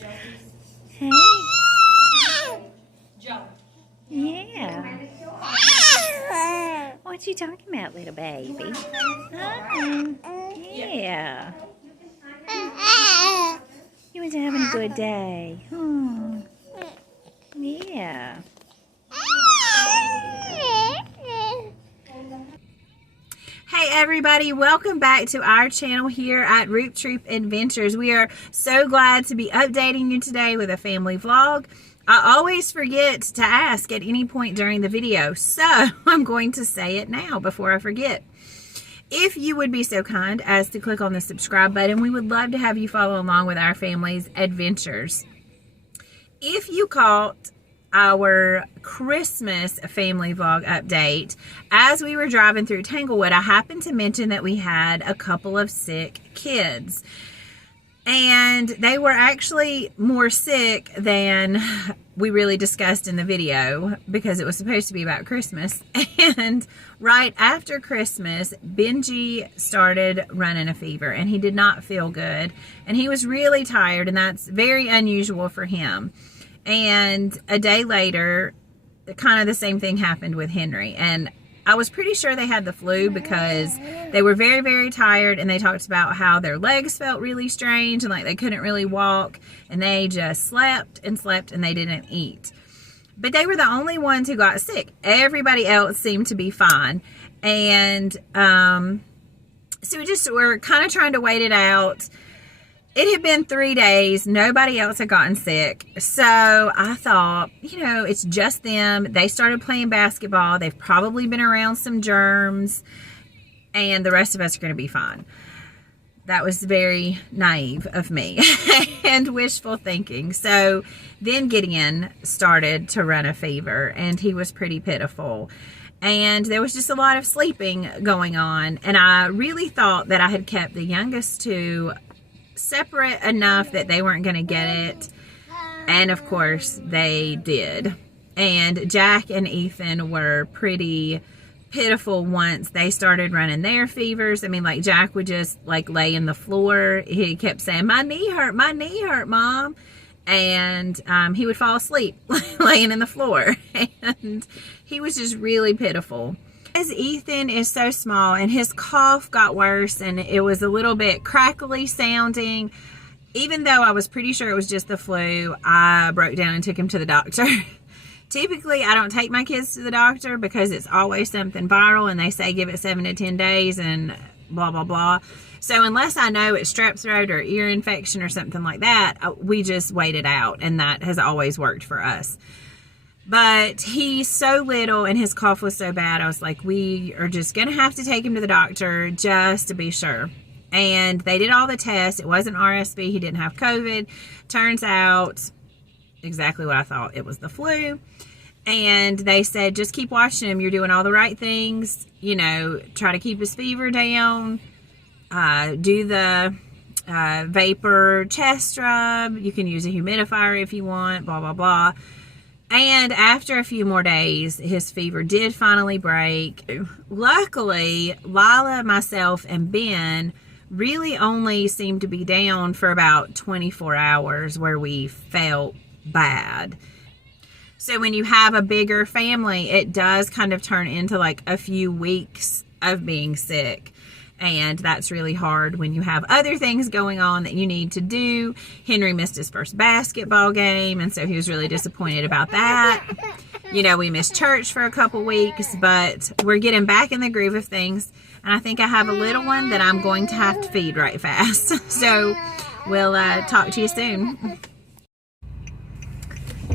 Hey. Yeah. What you talking about, little baby? Yeah. You was having a good day. Yeah. Hey everybody, welcome back to our channel here at Root Troop Adventures. We are so glad to be updating you today with a family vlog. I always forget to ask at any point during the video, so I'm going to say it now before I forget. If you would be so kind as to click on the subscribe button, we would love to have you follow along with our family's adventures. If you caught our Christmas family vlog update, as we were driving through Tanglewood, I happened to mention that we had a couple of sick kids. And they were actually more sick than we really discussed in the video because it was supposed to be about Christmas. And right after Christmas, Benji started running a fever and he did not feel good. And he was really tired, and that's very unusual for him. And a day later, kind of the same thing happened with Henry. And I was pretty sure they had the flu because they were very, very tired, and they talked about how their legs felt really strange and like they couldn't really walk, and they just slept and slept and they didn't eat. But they were the only ones who got sick. Everybody else seemed to be fine. And so we just were kind of trying to wait it out. It had been 3 days. Nobody else had gotten sick. So I thought, you know, it's just them. They started playing basketball. They've probably been around some germs. And the rest of us are going to be fine. That was very naive of me and wishful thinking. So then Gideon started to run a fever, and he was pretty pitiful. And there was just a lot of sleeping going on. And I really thought that I had kept the youngest two separate enough that they weren't going to get it, and of course they did. And Jack and Ethan were pretty pitiful once they started running their fevers. I mean, like, Jack would just like lay in the floor. He kept saying, my knee hurt, Mom. And he would fall asleep laying in the floor, and he was just really pitiful. As Ethan is so small and his cough got worse and it was a little bit crackly sounding, even though I was pretty sure it was just the flu, I broke down and took him to the doctor. Typically, I don't take my kids to the doctor because it's always something viral, and they say give it 7 to 10 days and blah, blah, blah. So unless I know it's strep throat or ear infection or something like that, we just wait it out, and that has always worked for us. But he's so little and his cough was so bad, I was like, we are just going to have to take him to the doctor just to be sure. And they did all the tests. It wasn't RSV. He didn't have COVID. Turns out exactly what I thought. It was the flu. And they said, just keep watching him. You're doing all the right things. You know, try to keep his fever down. Do the vapor chest rub. You can use a humidifier if you want, blah, blah, blah. And after a few more days, his fever did finally break. Luckily, Lila, myself, and Ben really only seemed to be down for about 24 hours where we felt bad. So when you have a bigger family, it does kind of turn into like a few weeks of being sick. And that's really hard when you have other things going on that you need to do. Henry missed his first basketball game, and so he was really disappointed about that. You know, we missed church for a couple weeks, but we're getting back in the groove of things. And I think I have a little one that I'm going to have to feed right fast. So we'll talk to you soon.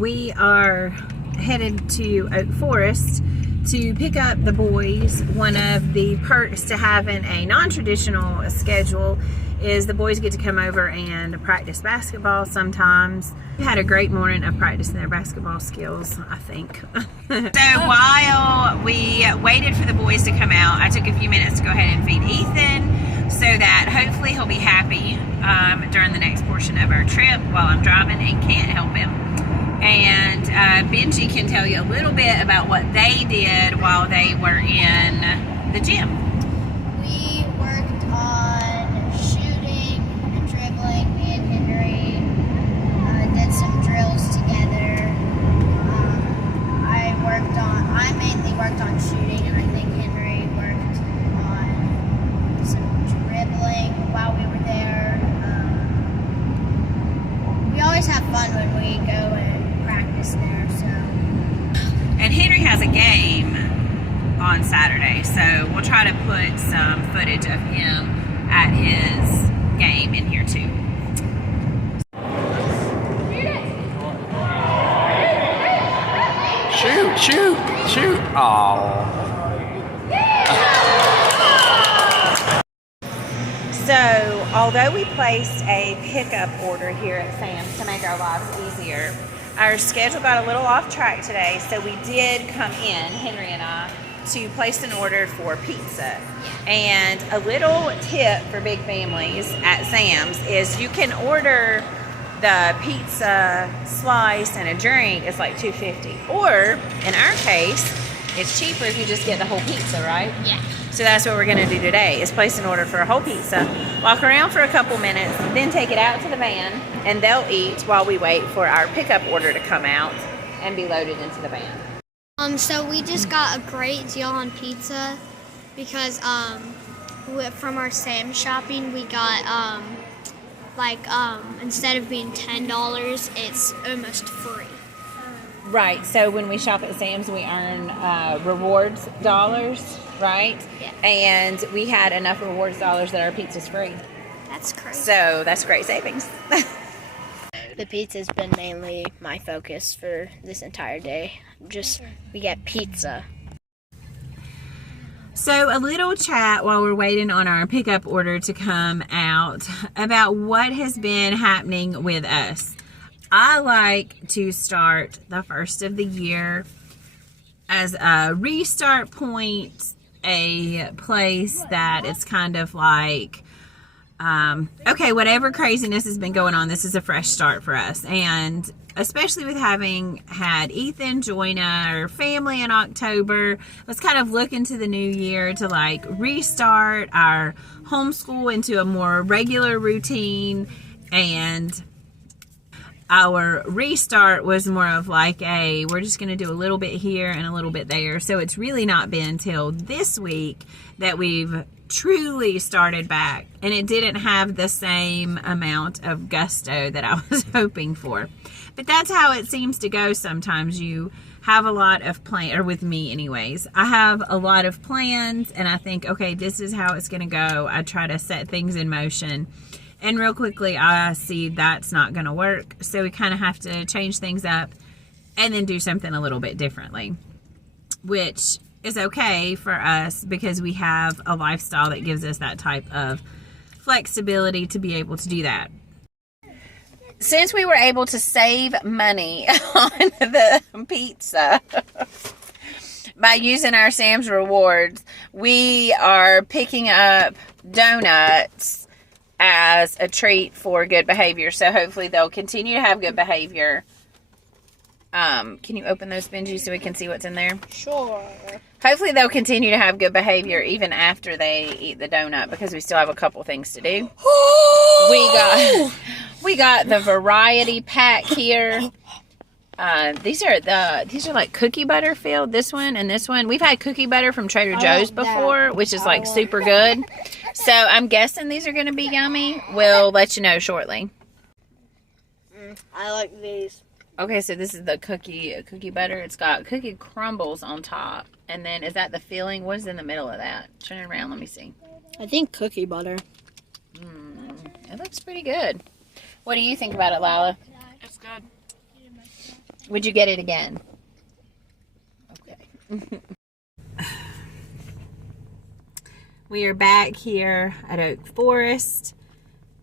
We are headed to Oak Forest to pick up the boys. One of the perks to having a non-traditional schedule is the boys get to come over and practice basketball sometimes. We had a great morning of practicing their basketball skills, I think. So while we waited for the boys to come out, I took a few minutes to go ahead and feed Ethan so that hopefully he'll be happy during the next portion of our trip while I'm driving and can't help him. And Benji can tell you a little bit about what they did while they were in the gym. We worked on shooting and dribbling, me and Henry. always have fun when we go and practice there, so. And Henry has a game on Saturday, so we'll try to put some footage of him at his game in here too. Shoot. Aww. So, although we placed a pickup order here at Sam's to make our lives easier, our schedule got a little off track today, so we did come in, Henry and I, to place an order for pizza. And a little tip for big families at Sam's is you can order the pizza slice and a drink. It's like $2.50. Or, in our case, it's cheaper if you just get the whole pizza, right? Yeah. So that's what we're going to do today, is place an order for a whole pizza, walk around for a couple minutes, then take it out to the van, and they'll eat while we wait for our pickup order to come out and be loaded into the van. So we just got a great deal on pizza because from our Sam's shopping we got instead of being $10, it's almost free. Right. So when we shop at Sam's, we earn rewards dollars, right? Yeah. And we had enough rewards dollars that our pizza's free. That's crazy. So that's great savings. The pizza's been mainly my focus for this entire day. We get pizza. So a little chat while we're waiting on our pickup order to come out about what has been happening with us. I like to start the first of the year as a restart point, a place that it's kind of like, okay, whatever craziness has been going on, this is a fresh start for us. And especially with having had Ethan join our family in October, let's kind of look into the new year to like restart our homeschool into a more regular routine. And our restart was more of like we're just going to do a little bit here and a little bit there. So it's really not been until this week that we've truly started back, and it didn't have the same amount of gusto that I was hoping for. But that's how it seems to go sometimes. You have a lot of plans, or with me anyways, I have a lot of plans and I think, okay, this is how it's going to go. I try to set things in motion, and real quickly I see that's not going to work. So we kind of have to change things up and then do something a little bit differently, which is okay for us because we have a lifestyle that gives us that type of flexibility to be able to do that. Since we were able to save money on the pizza by using our Sam's Rewards, we are picking up donuts as a treat for good behavior. So hopefully they'll continue to have good behavior. Can you open those, Benji, so we can see what's in there? Sure. Hopefully they'll continue to have good behavior even after they eat the donut, because we still have a couple things to do. We got the variety pack here. These are like cookie butter filled. This one and this one. We've had cookie butter from Trader Joe's before, which is like super good. So I'm guessing these are going to be yummy. We'll let you know shortly. I like these. Okay, so this is the cookie butter. It's got cookie crumbles on top. And then, is that the filling? What is in the middle of that? Turn it around, let me see. I think cookie butter. It looks pretty good. What do you think about it, Lila? It's good. Would you get it again? Okay. We are back here at Oak Forest.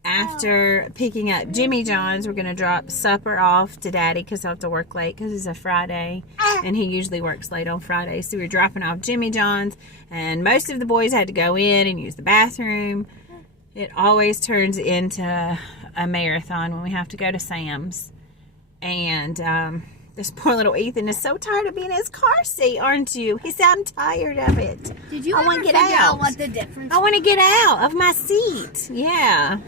After picking up Jimmy John's, we're going to drop supper off to Daddy because I have to work late because it's a Friday, and he usually works late on Friday. So we're dropping off Jimmy John's, and most of the boys had to go in and use the bathroom. It always turns into a marathon when we have to go to Sam's. And this poor little Ethan is so tired of being in his car seat, aren't you? He said, I'm tired of it. Did you I ever want to get figure out. out what the difference? I want to get out of my seat. Yeah.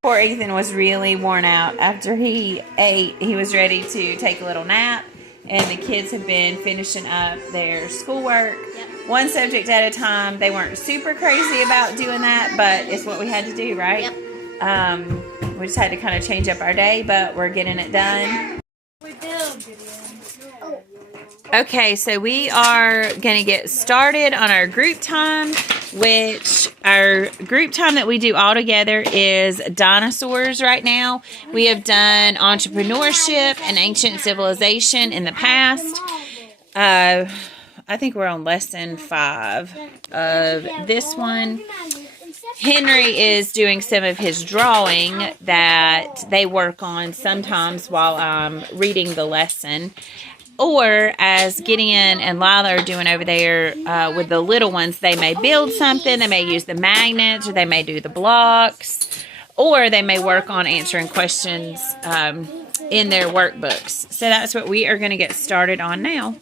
Poor Ethan was really worn out after he ate. He was ready to take a little nap, and the kids have been finishing up their schoolwork. Yep. One subject at a time. They weren't super crazy about doing that, but it's what we had to do, right? Yep. We just had to kind of change up our day, but we're getting it done. We do, Gideon. Okay, so we are going to get started on our group time, which our group time that we do all together is dinosaurs right now. We have done entrepreneurship and ancient civilization in the past. I think we're on lesson 5 of this one. Henry is doing some of his drawing that they work on sometimes while I'm reading the lesson. Or as Gideon and Lila are doing over there with the little ones, they may build something, they may use the magnets, or they may do the blocks, or they may work on answering questions in their workbooks. So that's what we are going to get started on now.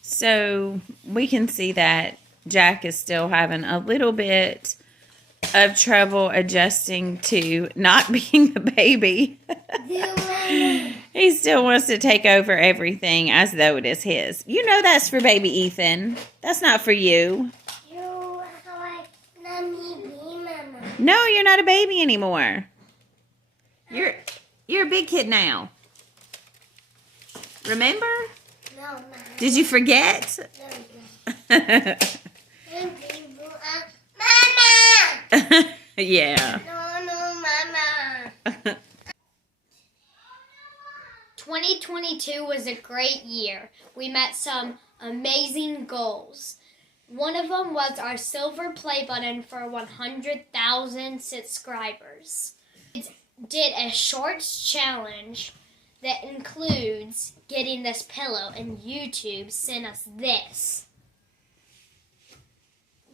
So we can see that Jack is still having a little bit of trouble adjusting to not being the baby. He still wants to take over everything as though it is his. You know that's for baby Ethan. That's not for you. No, you're not a baby anymore. You're a big kid now. Remember? No, Mama. Did you forget? No. Mama! Yeah. No, Mama. 2022 was a great year. We met some amazing goals. One of them was our silver play button for 100,000 subscribers. We did a shorts challenge that includes getting this pillow, and YouTube sent us this.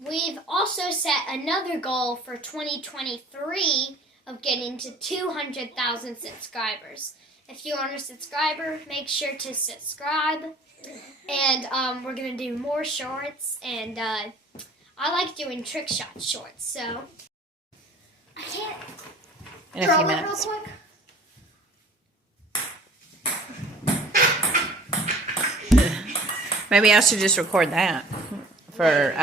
We've also set another goal for 2023 of getting to 200,000 subscribers. If you aren't a subscriber, make sure to subscribe. And we're going to do more shorts. And I like doing trick shot shorts. So I can't In a throw few it minutes. real quick. Maybe I should just record that for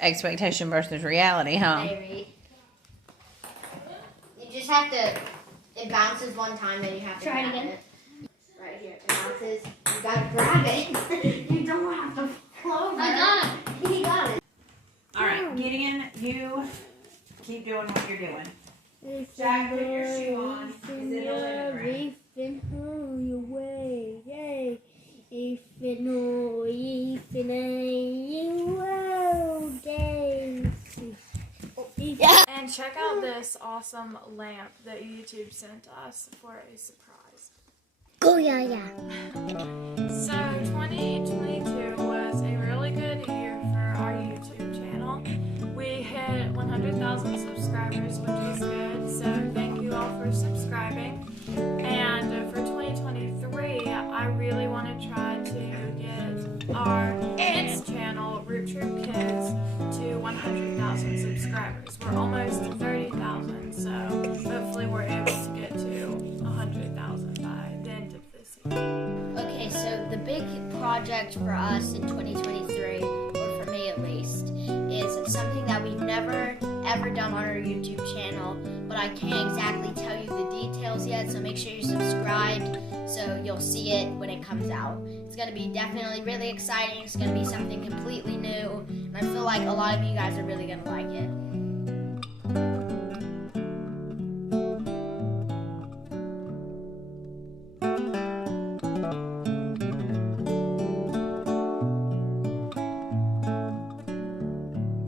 expectation versus reality, huh? Maybe. You just have to, it bounces one time, then you have to Try it grab again. it. Right here, it bounces. You gotta grab it. You don't have to fall over. I got it. He got it. All right, Gideon, you keep doing what you're doing. Jack, put your shoe on. Is it a living room? And check out this awesome lamp that YouTube sent us for a surprise. Oh, yeah. So 2022 was a really good year for our YouTube channel. We hit 100,000 subscribers, which was good, so thank you all for subscribing. And for 2023, I really want to try to get our kids channel, Root Troop Kids, to 100,000 subscribers. We're almost to 30,000, so hopefully we're able to get to 100,000 by the end of this year. Okay, so the big project for us in 2023, or for me at least, is something that we've never ever done on our YouTube channel, but I can't exactly tell you the details yet, so make sure you're subscribed so you'll see it when it comes out. It's going to be definitely really exciting. It's going to be something completely new, and I feel like a lot of you guys are really going to like it.